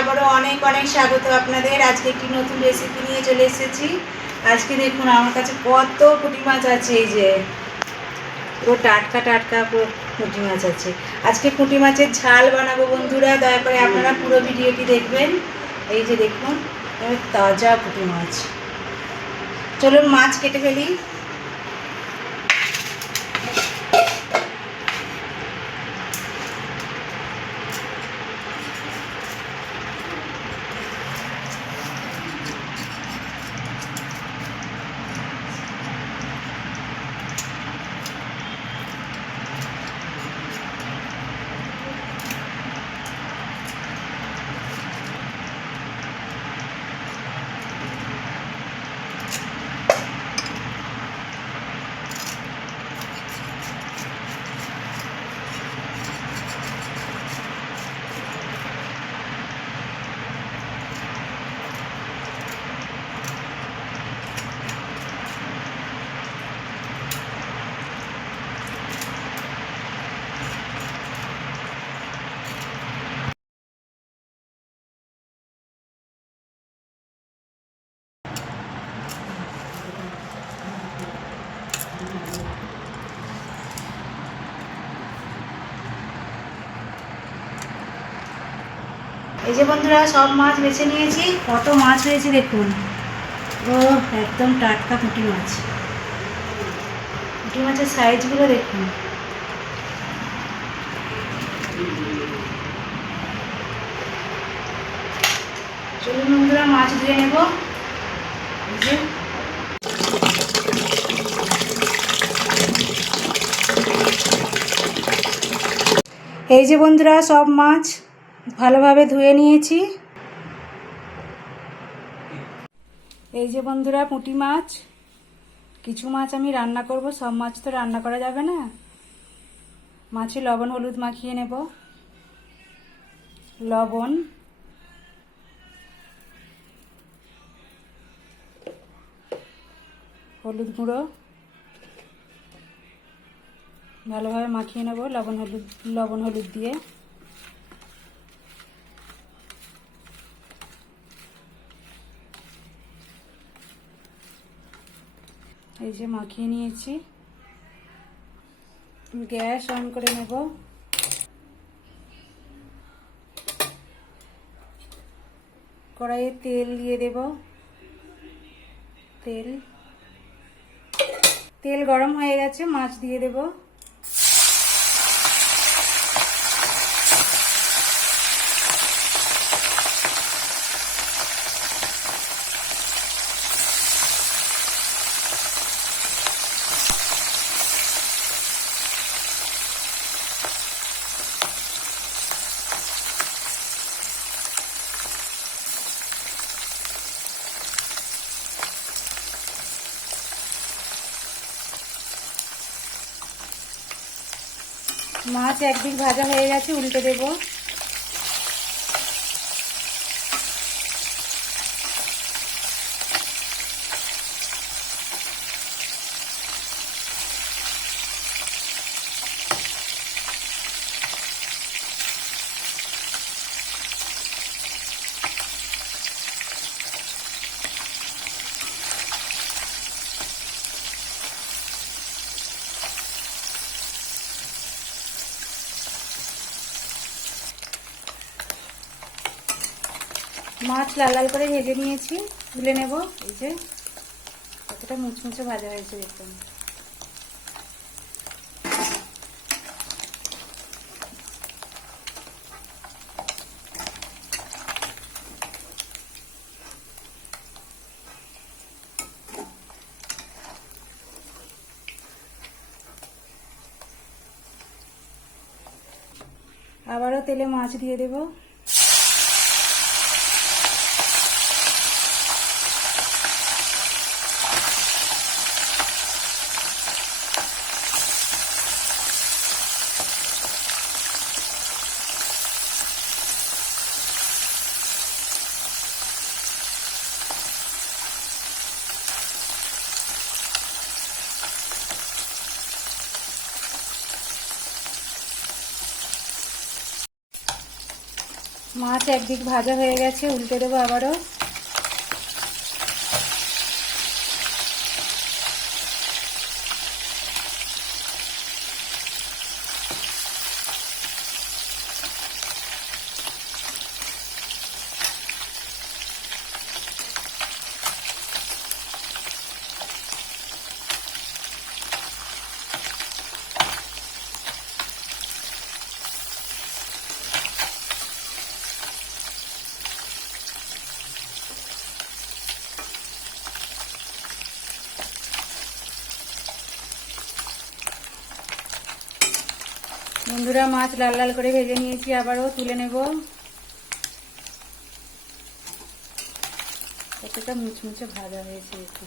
আবারও অনেক অনেক স্বাগত আপনাদের। আজকে একটি নতুন রেসিপি নিয়ে চলে এসেছি। আজকে দেখুন আমার কাছে কত পুঁটি মাছ আছে, এই যে পুরো টাটকা টাটকা পুরো পুঁটি মাছ আছে। আজকে পুঁটি মাছের ঝাল বানাবো বন্ধুরা, দয়া করে আপনারা পুরো ভিডিওটি দেখবেন। এই যে দেখুন তাজা পুঁটি মাছ। চলুন মাছ কেটে ফেলি। এই যে বন্ধুরা সব মাছ বেছে নিয়েছি। কত মাছ হয়েছে দেখুন, ও একদম টাটকা পুঁটি মাছ। পুঁটি মাছের সাইজগুলো দেখুন। চলুন বন্ধুরা মাছ ধুয়ে নেব। এই যে বন্ধুরা সব মাছ ভালোভাবে ধুয়ে নিয়েছি। এই যে বন্ধুরা পুঁটি মাছ, কিছু মাছ আমি রান্না করব, সব মাছ তো রান্না করা যাবে না। মাছে লবণ হলুদ মাখিয়ে নেব। লবণ, হলুদ গুঁড়ো ভালোভাবে মাখিয়ে নেব লবণ হলুদ দিয়ে। এই যে মাখিয়ে নিয়েছি। গ্যাস অন করে নেব। কড়াইয়ে তেল দিয়ে দেব। তেল গরম হয়ে গেছে, মাছ দিয়ে দেব। মাছ একদিক ভাজা হয়ে গেছে, উল্টে দেব। মাছ লাল লাল করে ভেজে নিয়েছি, তুলে নেব। এই যে কতটা মুচমুচে ভাজা হয়েছে দেখুন। আবারও তেলে মাছ দিয়ে দেব। মাছ একদিক ভাজা হয়ে গেছে, উল্টে দেবো আবারও। বন্ধুরা, মাছ লাল লাল করে ভেজে নিয়েছি, আবারও তুলে নেব। কতটা মুচমুচে ভাজা হয়েছে একটু।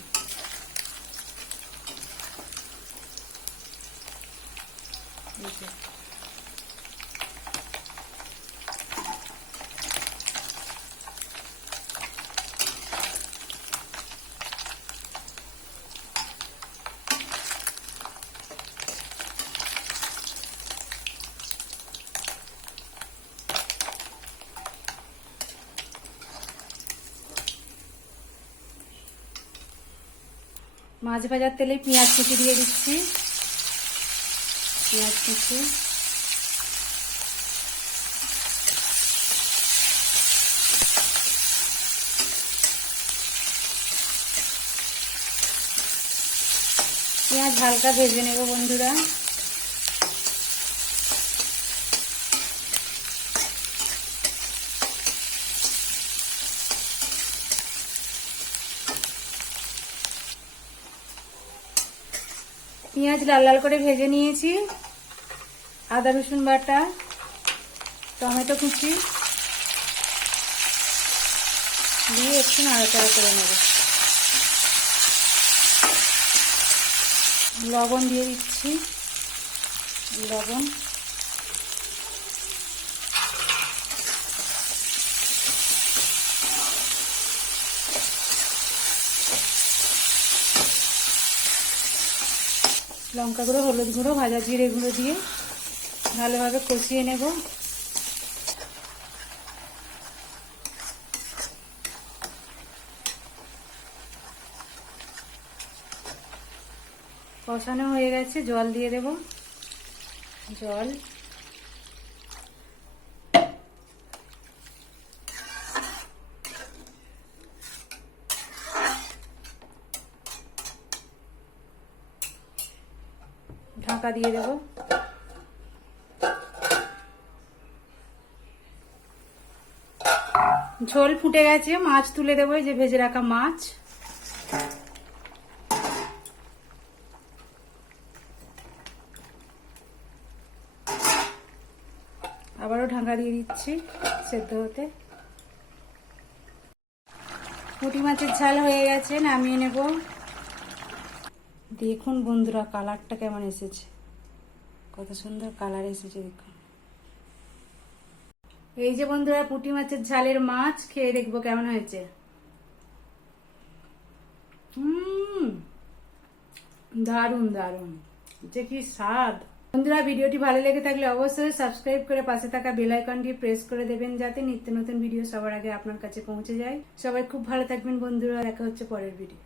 মাছ ভাজার তেলে পেঁয়াজ কুচি দিয়ে দিচ্ছি। পেঁয়াজ কুচি, পেঁয়াজ হালকা ভেজে নেব বন্ধুরা। পেঁয়াজ লাল লাল করে ভেজে নিয়েছি। আদা রসুন বাটা, টমেটো কুচি দিয়ে একটু নাড়াচাড়া করে নেব। লবণ দিয়ে দিচ্ছি, লবণ। লঙ্কা গুঁড়ো, হলুদ গুঁড়ো, ভাজা জিরে গুঁড়ো দিয়ে ভালোভাবে কষিয়ে নেব। কষানো হয়ে গেছে, জল দিয়ে দেব। জল, ঢাকা দিয়ে দেব। ঝোল ফুটে গেছে, মাছ তুলে দেবো, এই যে ভেজে রাখা মাছ। আবারও ঢাকা দিয়ে দিচ্ছি সেদ্ধ হতে। পুঁটি মাছের ঝাল হয়ে গেছে, নামিয়ে নেব। দেখুন বন্ধুরা, কালারটা কেমন এসেছে, কত সুন্দর কালার এসেছে দেখুন। এই যে বন্ধুরা, পুঁটি মাছের ঝালের মাছ, খেয়ে দেখবো কেমন হয়েছে। দারুণ দারুণ, যে কি স্বাদ। বন্ধুরা, ভিডিওটি ভালো লেগে থাকলে অবশ্যই সাবস্ক্রাইব করে পাশে থাকা বেল আইকনটি প্রেস করে দেবেন, যাতে নিত্য নতুন ভিডিও সবার আগে আপনার কাছে পৌঁছে যায়। সবাই খুব ভালো থাকবেন বন্ধুরা, দেখা হচ্ছে পরের ভিডিও।